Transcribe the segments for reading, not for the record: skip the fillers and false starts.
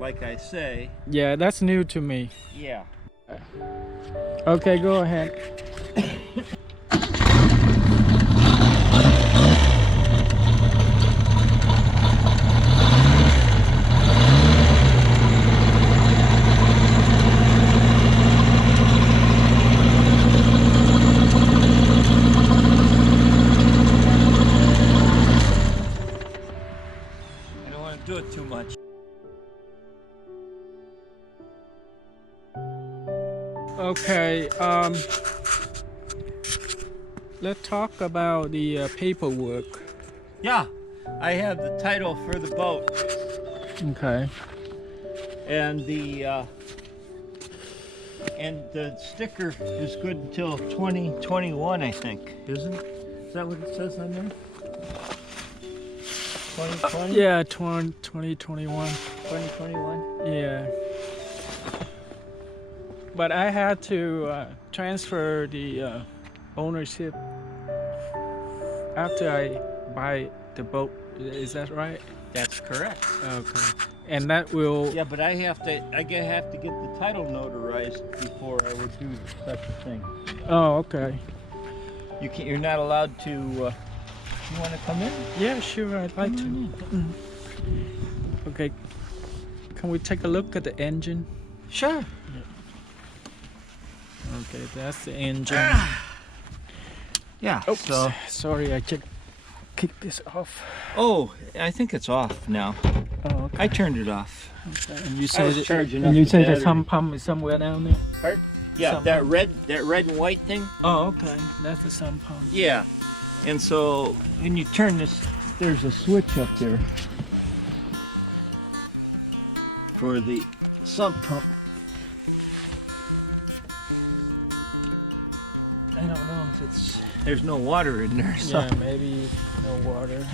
like I say. Yeah, that's new to me. Yeah. Okay, go ahead. I don't want to do it too much. Okay, let's talk about the paperwork. Yeah, I have the title for the boat, Okay. and the sticker is good until 2021, I think, isn't it? Is that what it says on there? 2020? Yeah, 2021. 2021? Yeah. But I had to transfer the ownership after I buy the boat. Is that right? That's correct. Okay. And that will. Yeah, but I have to get the title notarized before I would do such a thing. Oh, okay. You're not allowed to. You want to come in? Yeah, sure. I'd like to. Okay. Can we take a look at the engine? Sure. Okay, that's the engine. Yeah. Oops. So. Sorry, I kicked this off. Oh, I think it's off now. Oh, okay. I turned it off. Okay. And you I say was that, charging and up you the say the battery. sump pump is somewhere down there? Pardon? Yeah, Sump that pump. red and white thing. Oh, okay. That's the sump pump. Yeah. And so when you turn this, there's a switch up there for the sump pump. I don't know if there's no water in there. So. Yeah, maybe no water.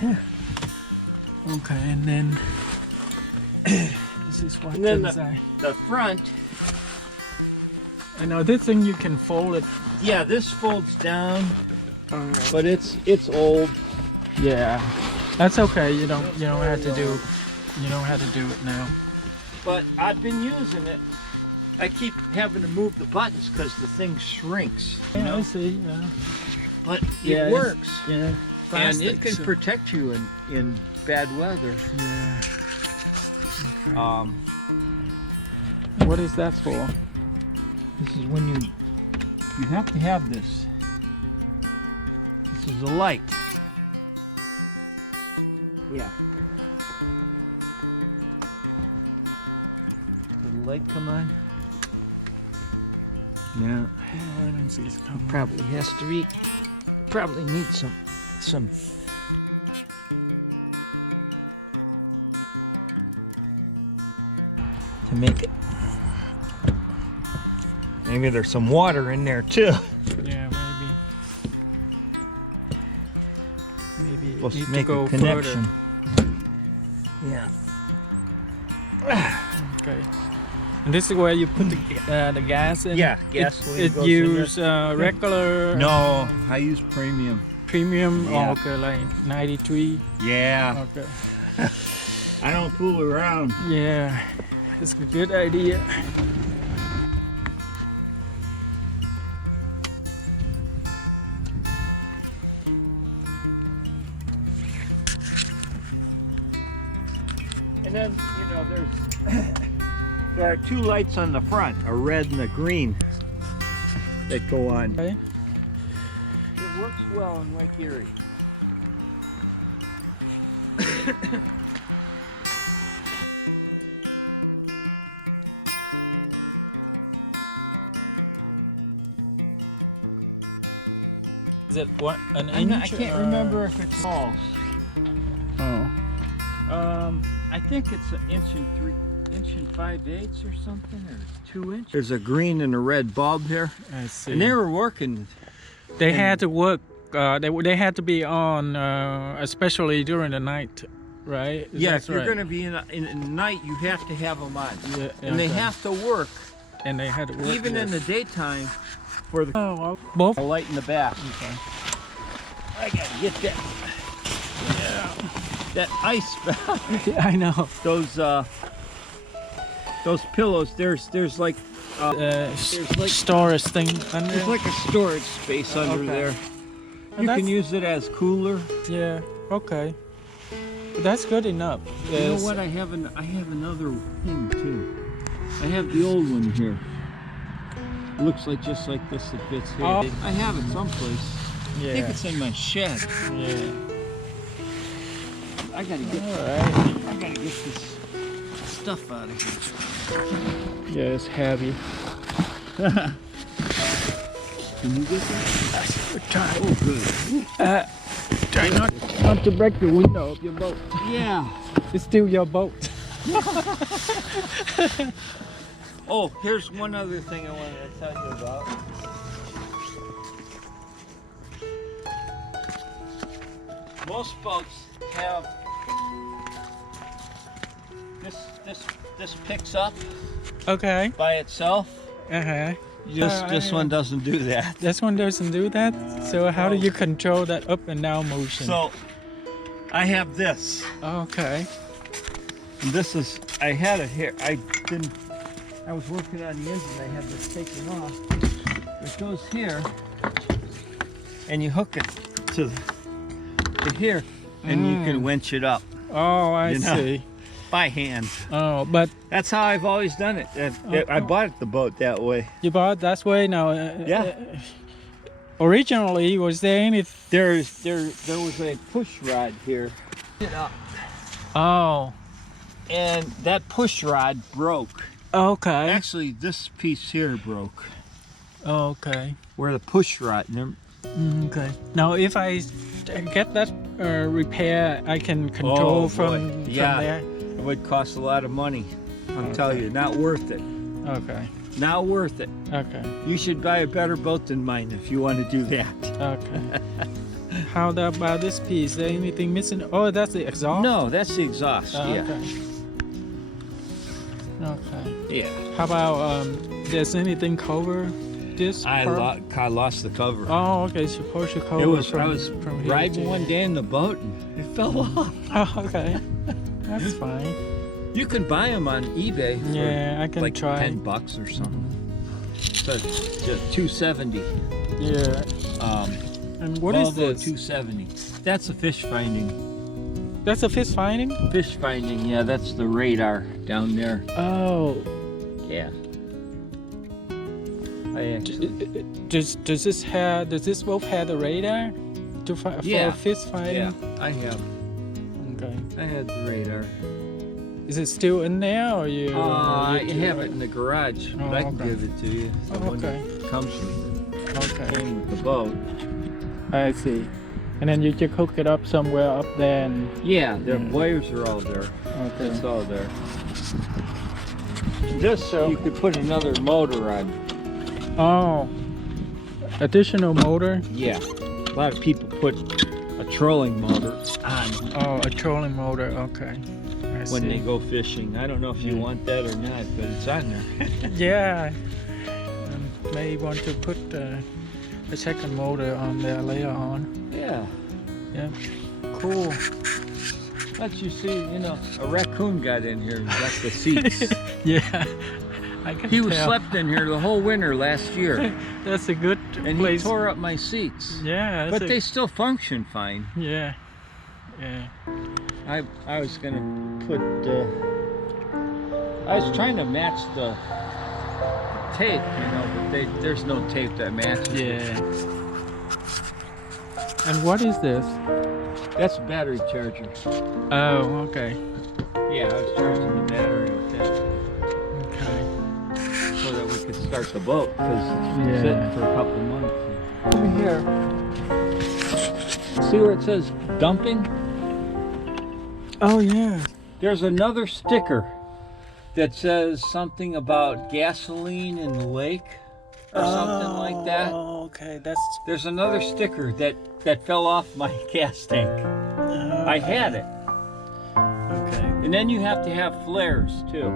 Okay, and then this is what And then inside. The front, I know this thing you can fold it. yeah, this folds down, Alright. but it's old. Yeah, that's okay. You don't have to do it now. But I've been using it. I keep having to move the buttons because the thing shrinks. You Yeah, know, I see. Yeah, but Yeah, it it's- works, yeah. and it Plastic, can so- protect you in bad weather. Yeah. What is that for? This is when you have to have this. This is a light. Yeah. Does the light come on? Yeah. Probably has to read. Probably needs some. To make it. Maybe there's some water in there too. Yeah, maybe it Supposed need to make go a connection. further. Yeah. Okay. And this is where you put the gas in. Yeah, gasoline It goes in use regular. No, I use premium. Premium. Yeah. Oh, okay, like 93. Yeah. Okay. I don't fool around. Yeah, it's a good idea. And then, there are two lights on the front, a red and a green, that go on. Okay. It works well in Lake Erie. Is it what an I inch? can't or- remember if it's false. Oh. I think it's an inch and 5/8 or something, or 2 inches. There's a green and a red bulb here, I see. and they were working. They had to work. They had to be on, especially during the night, right? Yeah, if you're right? going to be in the night, you have to have them on, Yeah, and they okay. have to work And they had to work. even in the yes. daytime for the both. light in the back. Okay. I gotta get that. Yeah. That ice. I know. Those those pillows. There's like storage thing under. there's like a storage space under Okay. there. And You that's- can use it as cooler. Yeah. Okay. That's good enough. You know Yes. what? I have another thing too. I have the old one here. It looks like just like this. It fits here. Oh. I have it someplace. I think Yeah. it's in my shed. Yeah. I gotta get. Alright. I gotta get this stuff out of here. Yeah, it's heavy. Can you get that? We're tired. Oh, good. Try not to break the window of your boat. Yeah. It's still your boat. Oh, here's one other thing I wanted to tell you about. Most boats have this picks up Okay. by itself. Uh-huh. This one doesn't do that. This one doesn't do that? So how do no. you control that up and down motion? So I have this. Okay. And this is, I had it here. I was working on the engine. I had this taken off. It goes here, and you hook it to here, and you can winch it up Oh, I You know. see. by hand. Oh, but That's how I've always done it. I bought the boat that way. you bought that way now? Yeah. Originally, was there any? There was a push rod here. It up. Oh, And that push rod broke. okay. Actually, this piece here broke. Okay. Where the push rod. Okay. Now, if I get that repair, I can control Oh, from boy. Yeah. there. It would cost a lot of money. I'll tell you, not worth it. Okay. Not worth it. Okay. You should buy a better boat than mine if you want to do that. Okay. How about this piece? Is there anything missing? Oh, that's the exhaust? No, that's the exhaust. Yeah. Okay. Okay. Yeah. How about does anything cover this part? I lost the cover. Oh, okay. Suppose you cover I was from here riding to- one day in the boat and it fell off. Oh, okay. That's fine. You can buy them on eBay for Yeah, I can like try. $10 or something. So just $270. Yeah. And what is Volvo this? $270. That's a fish finding. That's a fish finding? Fish finding, yeah, that's the radar down there. Oh. Yeah. I actually, Does this boat have the radar for Yeah. fish finding? yeah, I have. Okay. I had the radar. Is it still in there or you? I you have it in the garage, but I can okay. give it to you. It's the Oh, one okay. that comes with Okay. it. Came with the boat. I see. And then you just hook it up somewhere up there and Yeah, the wires are all there. okay. It's all there. This you could put another motor on. Oh. Additional motor? Yeah. A lot of people put a trolling motor on Oh, a trolling motor, okay. I when see. they go fishing. I don't know if you want that or not, but it's on there. Yeah. May want to put a second motor on there later on. Yeah. Yeah. Cool. Let you see, you know, a raccoon got in here and got the seats. Yeah. I can He tell. slept in here the whole winter last year, That's a good and place. he tore up my seats. Yeah. But that's they still function fine. Yeah. Yeah. I was gonna put. I was trying to match the tape, you know, but there's no tape that matches. Yeah. And what is this? That's a battery charger. Oh, okay. Yeah, I was charging the battery with that Okay. so that we could start the boat because it's been Yeah. sitting for a couple months. Over here. See where it says dumping? Oh yeah. There's another sticker that says something about gasoline in the lake or something like that. Oh, okay. That's. There's another sticker that fell off my gas tank. I had it. Okay. And then you have to have flares too.